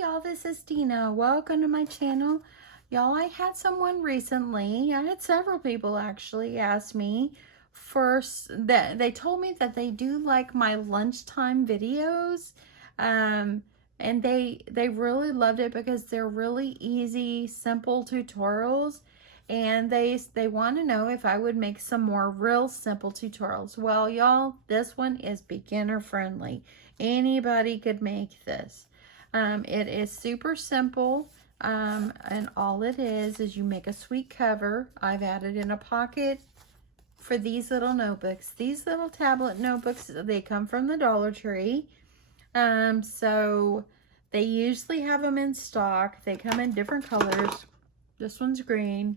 y'all, this is Dina. Welcome to my channel. Y'all, I had someone recently, I had several people actually ask me that they told me that they do like my lunchtime videos. And they really loved it because they're really easy, simple tutorials. And they want to know if I would make some more real simple tutorials. Well, y'all, this one is beginner friendly. Anybody could make this. It is super simple, and all it is you make a sweet cover. I've added in a pocket for these little notebooks. These little tablet notebooks, they come from the Dollar Tree. So they usually have them in stock. They come in different colors. This one's green.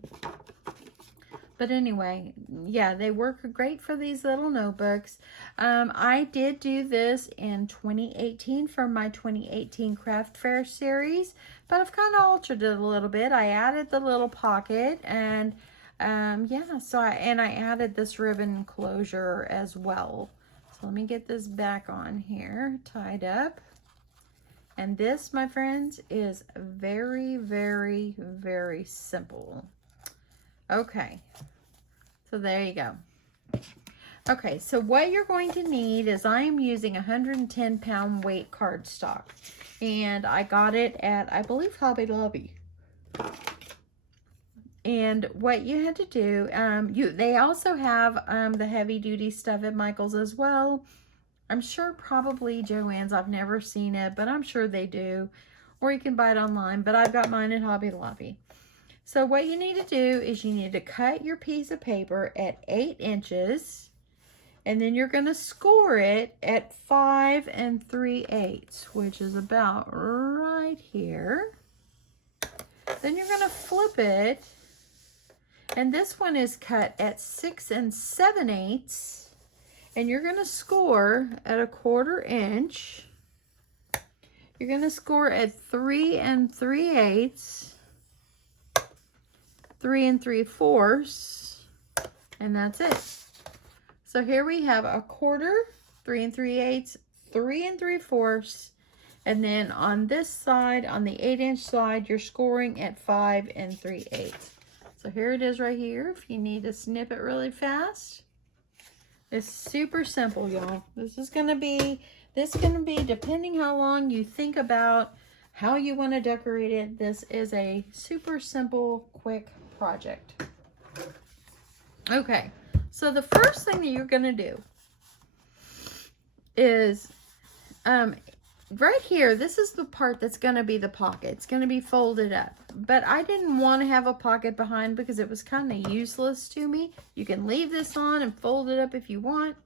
But anyway, yeah, they work great for these little notebooks. I did do this in 2018 for my 2018 craft fair series, but I've kind of altered it a little bit. I added the little pocket and yeah, so I added this ribbon closure as well. So let me get this back on here, tied up. And this, my friends, is very, very, very simple. Okay, so there you go. Okay, so what you're going to need is I am using 110-pound weight cardstock. And I got it at, I believe, Hobby Lobby. And what you had to do, they also have the heavy-duty stuff at Michael's as well. I'm sure probably Joann's. I've never seen it, but I'm sure they do. Or you can buy it online, but I've got mine at Hobby Lobby. So what you need to do is you need to cut your piece of paper at 8 inches, and then you're going to score it at 5 3/8, which is about right here. Then you're going to flip it, and this one is cut at 6 7/8, and you're going to score at 1/4 inch. You're going to score at 3 3/8. 3 3/4, and that's it. So here we have 1/4, 3 3/8, 3 3/4, and then on this side, on the 8-inch side, you're scoring at 5 3/8. So here it is right here. If you need to snip it really fast, it's super simple, y'all. This is gonna be depending how long you think about how you want to decorate it. This is a super simple, quick project. Okay, so the first thing that you're going to do is right here, this is the part that's going to be the pocket. It's going to be folded up, but I didn't want to have a pocket behind because it was kind of useless to me. You can leave this on and fold it up if you want,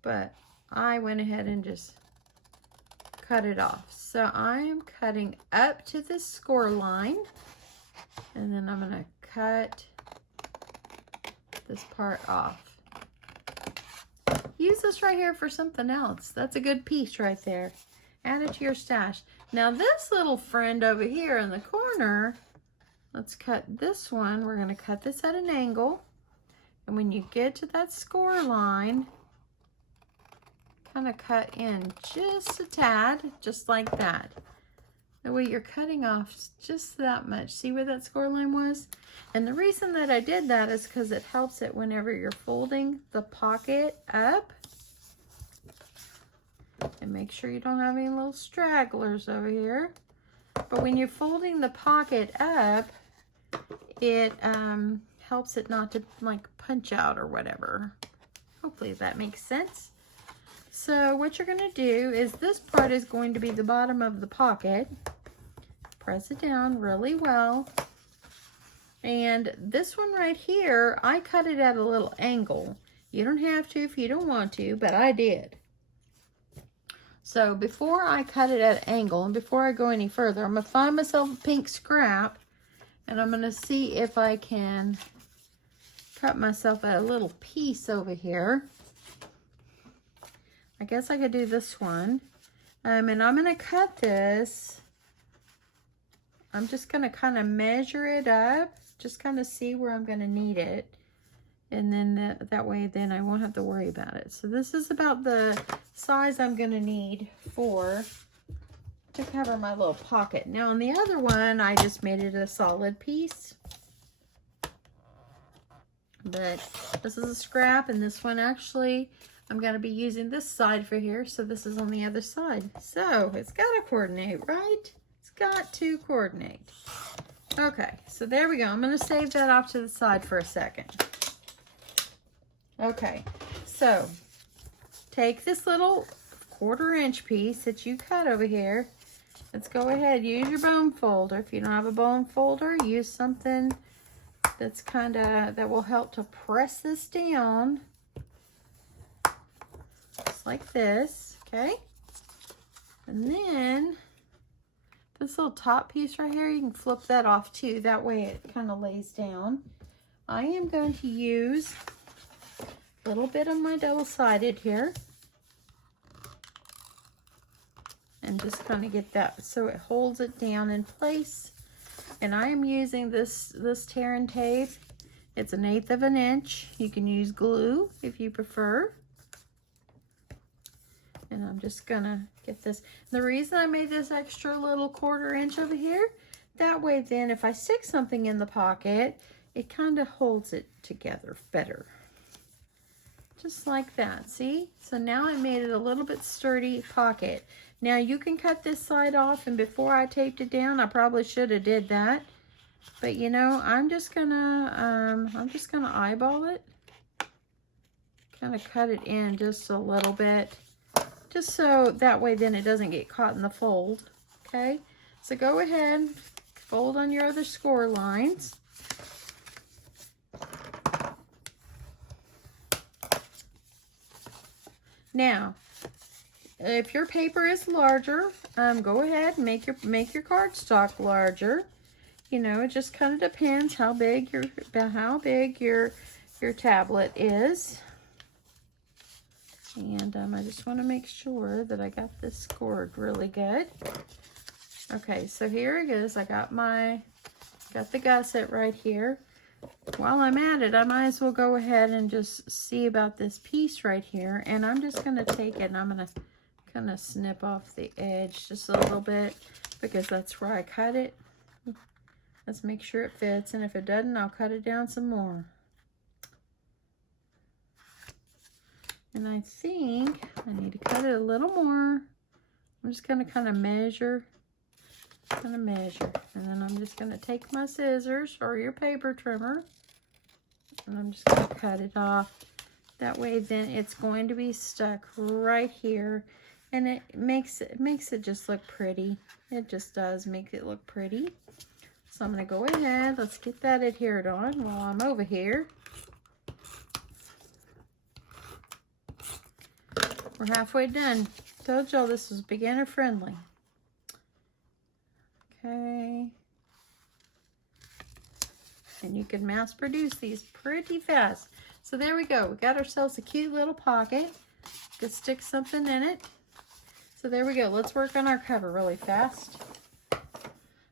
but I went ahead and just cut it off. So I'm cutting up to this score line, and then I'm going to cut this part off. Use this right here for something else. That's a good piece right there. Add it to your stash. Now this little friend over here in the corner, let's cut this one. We're going to cut this at an angle. And when you get to that score line, kind of cut in just a tad, just like that. The way you're cutting off just that much. See where that score line was? And the reason that I did that is because it helps it whenever you're folding the pocket up. And make sure you don't have any little stragglers over here. But when you're folding the pocket up, it helps it not to like punch out or whatever. Hopefully that makes sense. So what you're going to do is this part is going to be the bottom of the pocket. Press it down really well. And this one right here, I cut it at a little angle. You don't have to if you don't want to, but I did. So before I cut it at an angle and before I go any further, I'm going to find myself a pink scrap and I'm going to see if I can cut myself at a little piece over here. I guess I could do this one. And I'm going to cut this. I'm just going to kind of measure it up. Just kind of see where I'm going to need it. And then that way then I won't have to worry about it. So this is about the size I'm going to need for to cover my little pocket. Now on the other one, I just made it a solid piece. But this is a scrap, and this one actually, I'm going to be using this side for here, so this is on the other side. So it's got to coordinate, right? It's got to coordinate. Okay, so there we go. I'm going to save that off to the side for a second. Okay, so take this little 1/4 inch piece that you cut over here. Let's go ahead, use your bone folder. If you don't have a bone folder, use something that's that will help to press this down. Just like this, okay? And then this little top piece right here, you can flip that off too. That way it kind of lays down. I am going to use a little bit of my double-sided here. And just kind of get that so it holds it down in place. And I am using this tear and tape. It's 1/8 of an inch. You can use glue if you prefer. And I'm just gonna get this. The reason I made this extra little 1/4 inch over here, that way then if I stick something in the pocket, it kind of holds it together better. Just like that, see? So now I made it a little bit sturdy pocket. Now you can cut this side off, and before I taped it down, I probably should have did that. But you know, I'm just gonna eyeball it. Kind of cut it in just a little bit. Just so that way then it doesn't get caught in the fold. Okay? So go ahead, fold on your other score lines. Now, if your paper is larger, go ahead and make your cardstock larger. You know, it just kind of depends how big your tablet is. And I just want to make sure that I got this scored really good. Okay, so here it is. I got the gusset right here. While I'm at it, I might as well go ahead and just see about this piece right here. And I'm just going to take it and I'm going to kind of snip off the edge just a little bit because that's where I cut it. Let's make sure it fits, and if it doesn't, I'll cut it down some more. And I think I need to cut it a little more. I'm just going to kind of measure, and then I'm just going to take my scissors or your paper trimmer, and I'm just going to cut it off. That way then it's going to be stuck right here, and it makes it just look pretty. It just does make it look pretty. So I'm going to go ahead, let's get that adhered on while I'm over here. We're halfway done. Told y'all this was beginner friendly. Okay. And you can mass produce these pretty fast. So there we go. We got ourselves a cute little pocket. Could stick something in it. So there we go. Let's work on our cover really fast.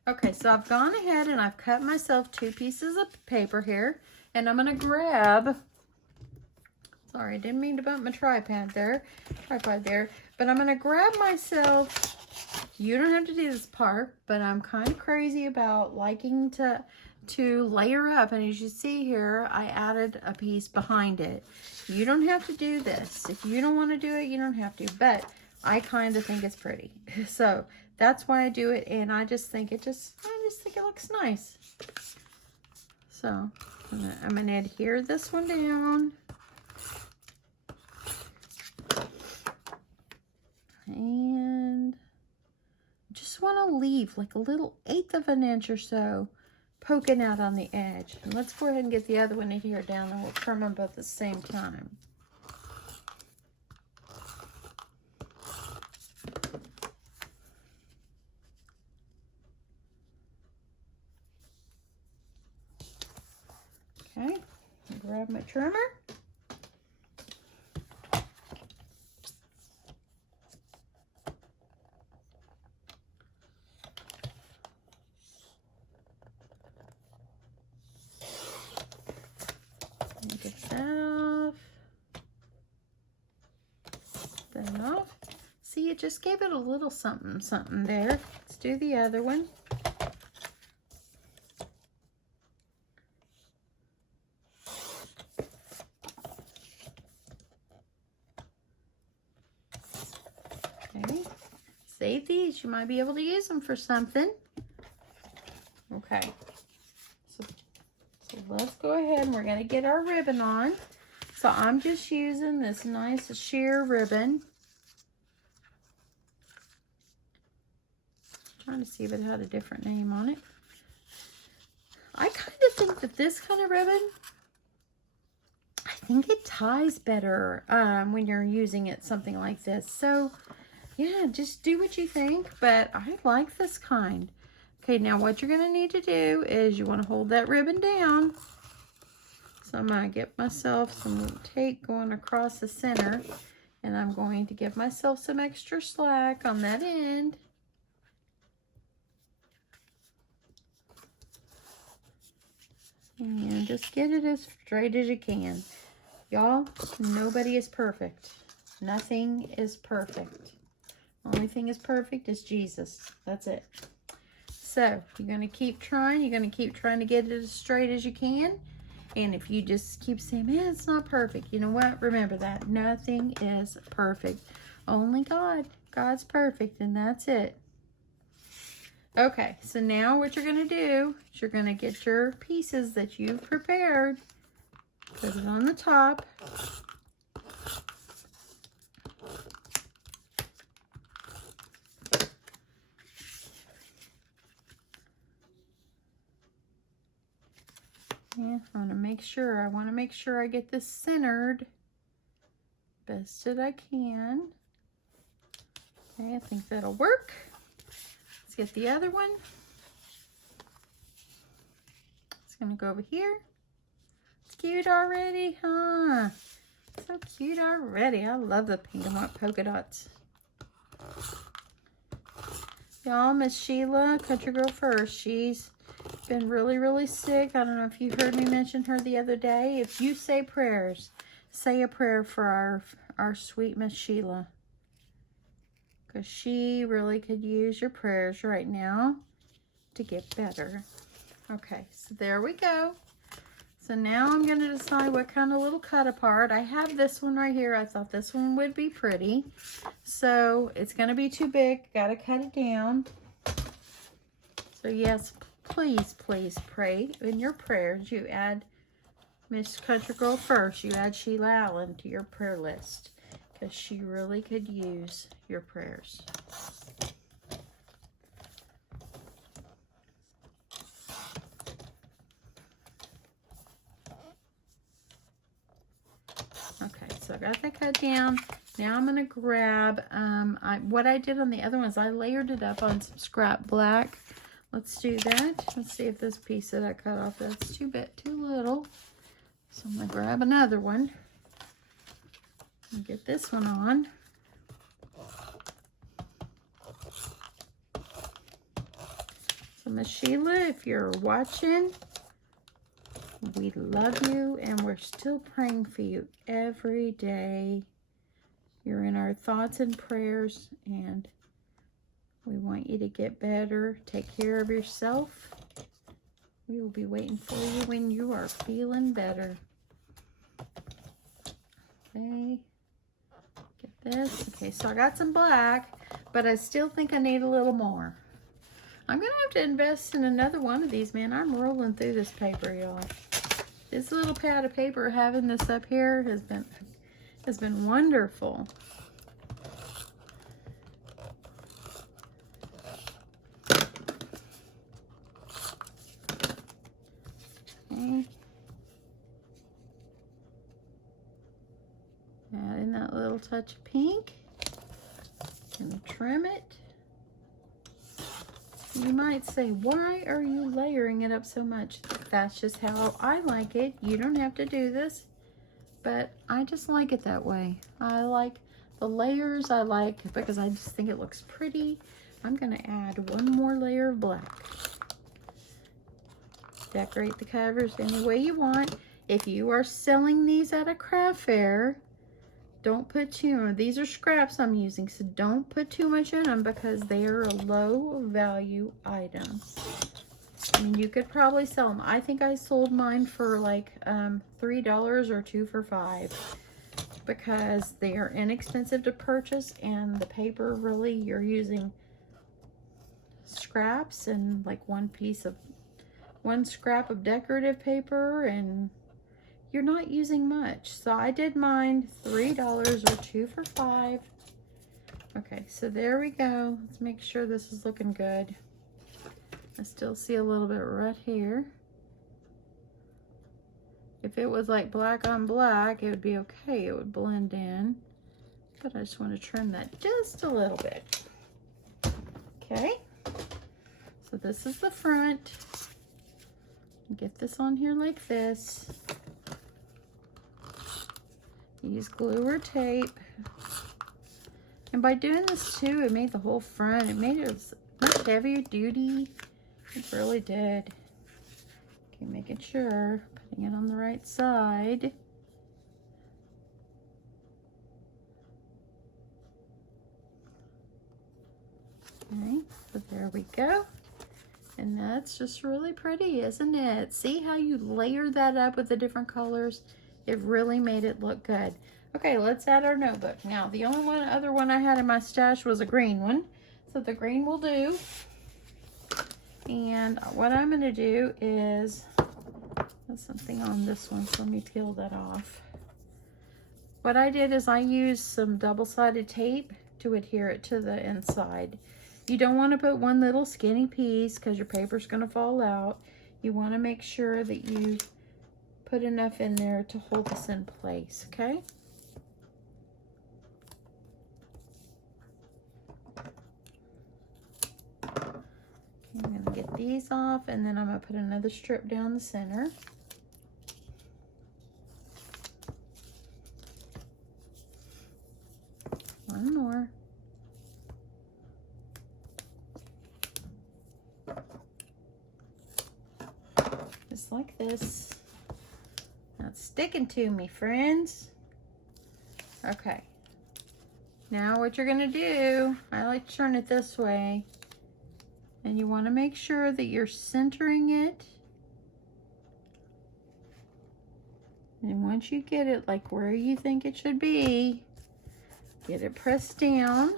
Okay, so I've gone ahead and I've cut myself 2 pieces of paper here. And I'm going to grab, sorry, I didn't mean to bump my tripod there. But I'm going to grab myself, you don't have to do this part, but I'm kind of crazy about liking to layer up. And as you see here, I added a piece behind it. You don't have to do this. If you don't want to do it, you don't have to. But I kind of think it's pretty. So that's why I do it, and I just think it looks nice. So I'm gonna adhere this one down, and just want to leave like a little 1/8 of an inch or so poking out on the edge. And let's go ahead and get the other one adhered down, and we'll trim them both at the same time. Okay, grab my trimmer. Get that off. See, it just gave it a little something, something there. Let's do the other one. Okay, save these. You might be able to use them for something. Okay, so let's go ahead and we're going to get our ribbon on. So I'm just using this nice sheer ribbon. Trying to see if it had a different name on it. I kind of think that this kind of ribbon, I think it ties better when you're using it something like this. So yeah, just do what you think, but I like this kind. Okay, now what you're going to need to do is you want to hold that ribbon down. So I'm going to get myself some tape going across the center, and I'm going to give myself some extra slack on that end. And just get it as straight as you can. Y'all, nobody is perfect. Nothing is perfect. Only thing is perfect is Jesus. That's it. So, you're going to keep trying. You're going to keep trying to get it as straight as you can. And if you just keep saying, man, it's not perfect. You know what? Remember that. Nothing is perfect. Only God. God's perfect, and that's it. Okay, so now what you're going to do is you're going to get your pieces that you've prepared, put it on the top, and I want to make sure I get this centered best that I can. Okay, I think that'll work. Let's get the other one. It's going to go over here. It's cute already, huh? So cute already. I love the pink and white polka dots. Y'all, Miss Sheila, Country Girl First, she's been really sick. I don't know if you heard me mention her the other day. If you say prayers, say a prayer for our sweet Miss Sheila. Because she really could use your prayers right now to get better. Okay, so there we go. So now I'm going to decide what kind of little cut apart. I have this one right here. I thought this one would be pretty. So it's going to be too big. Got to cut it down. So yes, please pray in your prayers. You add Miss Country Girl First. You add Sheila Allen to your prayer list. Because she really could use your prayers. Okay, so I got that cut down. Now I'm going to grab, what I did on the other ones, I layered it up on some scrap black. Let's do that. Let's see if this piece that I cut off, that's too little. So I'm going to grab another one. And get this one on. So Miss Sheila, if you're watching, we love you and we're still praying for you every day. You're in our thoughts and prayers, and we want you to get better. Take care of yourself. We will be waiting for you when you are feeling better. Okay. Get this. Okay, so I got some black, but I still think I need a little more. I'm going to have to invest in another one of these, man. I'm rolling through this paper, y'all. This little pad of paper, having this up here has been wonderful. Okay. Add in that little touch of pink and trim it. You might say, why are you layering it up so much? That's just how I like it. You don't have to do this, but I just like it that way. I like the layers, because I just think it looks pretty. I'm going to add one more layer of black. Decorate the covers any way you want. If you are selling these at a craft fair, Don't put too, these are scraps I'm using, so don't put too much in them because they are a low value item. I mean, you could probably sell them. I think I sold mine for like $3 or 2 for $5 because they are inexpensive to purchase, and the paper, really, you're using scraps and like one scrap of decorative paper, and you're not using much. So I did mine $3 or 2 for $5. Okay, so there we go. Let's make sure this is looking good. I still see a little bit right here. If it was like black on black, it would be okay. It would blend in. But I just want to trim that just a little bit. Okay. So this is the front. Get this on here like this. Use glue or tape. And by doing this too, it made the whole front, it made it much heavier duty. It really did. Okay, making sure, putting it on the right side. Okay, so there we go. And that's just really pretty, isn't it? See how you layer that up with the different colors? It really made it look good. Okay, let's add our notebook. Now, the only other one I had in my stash was a green one. So the green will do. And what I'm going to do is, there's something on this one, so let me peel that off. What I did is I used some double-sided tape to adhere it to the inside. You don't want to put one little skinny piece because your paper's going to fall out. You want to make sure that you put enough in there to hold this in place, okay? I'm going to get these off, and then I'm going to put another strip down the center. One more. Just like this. Now it's sticking to me, friends. Okay. Now what you're going to do, I like to turn it this way. And you want to make sure that you're centering it. And once you get it like where you think it should be, get it pressed down.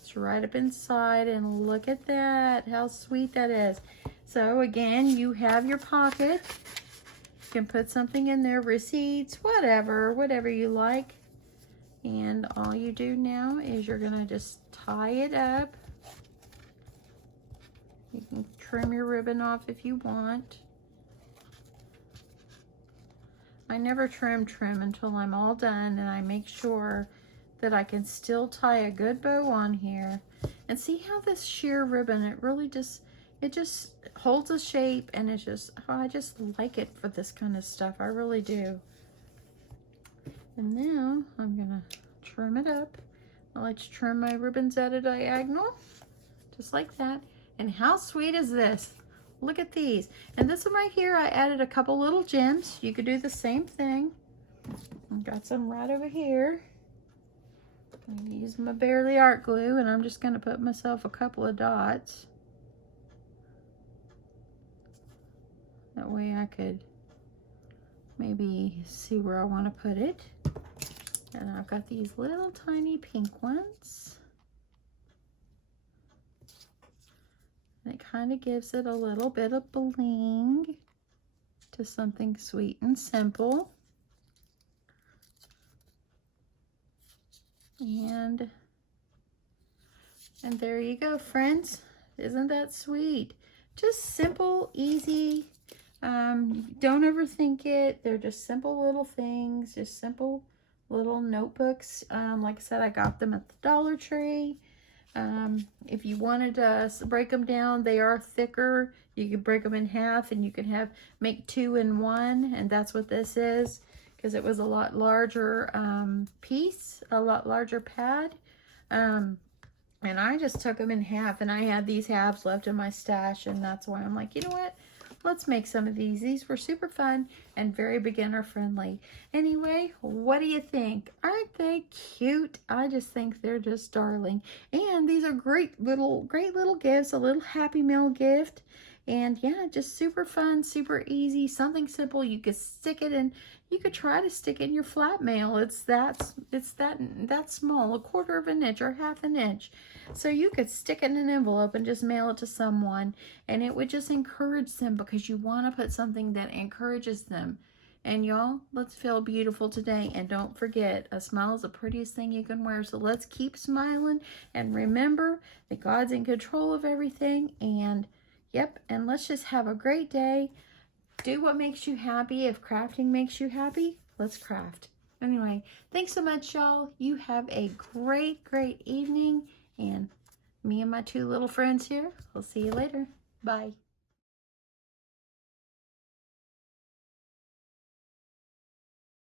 It's right up inside, and look at that, how sweet that is. So again, you have your pocket. You can put something in there, receipts, whatever you like. And all you do now is you're gonna just tie it up. You can trim your ribbon off if you want. I never trim until I'm all done, and I make sure that I can still tie a good bow on here. And see how this sheer ribbon, it just holds a shape, and it's just, oh, I just like it for this kind of stuff. I really do. And now I'm gonna trim it up. I like to trim my ribbons at a diagonal, just like that. And how sweet is this? Look at these. And this one right here, I added a couple little gems. You could do the same thing. I've got some right over here. I'm using my Bearly Art Glue, and I'm just going to put myself a couple of dots. That way I could maybe see where I want to put it. And I've got these little tiny pink ones. And it kind of gives it a little bit of bling to something sweet and simple. And there you go, friends. Isn't that sweet? Just simple, easy. Don't overthink it. They're just simple little things, just simple little notebooks. Like I said, I got them at the Dollar Tree. If you wanted to break them down, they are thicker. You could break them in half, and you can make 2 in 1, and that's what this is, because it was a lot larger piece, a lot larger pad. And I just took them in half, and I had these halves left in my stash, and that's why I'm like, you know what? let's make some of these. These were super fun and very beginner friendly. Anyway, what do you think? Aren't they cute? I just think they're just darling. And these are great little gifts, a little Happy Meal gift. And yeah, just super fun, super easy, something simple. You could stick it in, you could try to stick it in your flat mail. It's that small, 1/4 of an inch or 1/2 an inch. So you could stick it in an envelope and just mail it to someone, and it would just encourage them, because you want to put something that encourages them. And y'all, let's feel beautiful today. And don't forget, a smile is the prettiest thing you can wear. So let's keep smiling and remember that God's in control of everything. And yep, and let's just have a great day. Do what makes you happy. If crafting makes you happy, let's craft. Anyway, thanks so much, y'all. You have a great, great evening. And me and my 2 little friends here, we'll see you later. Bye.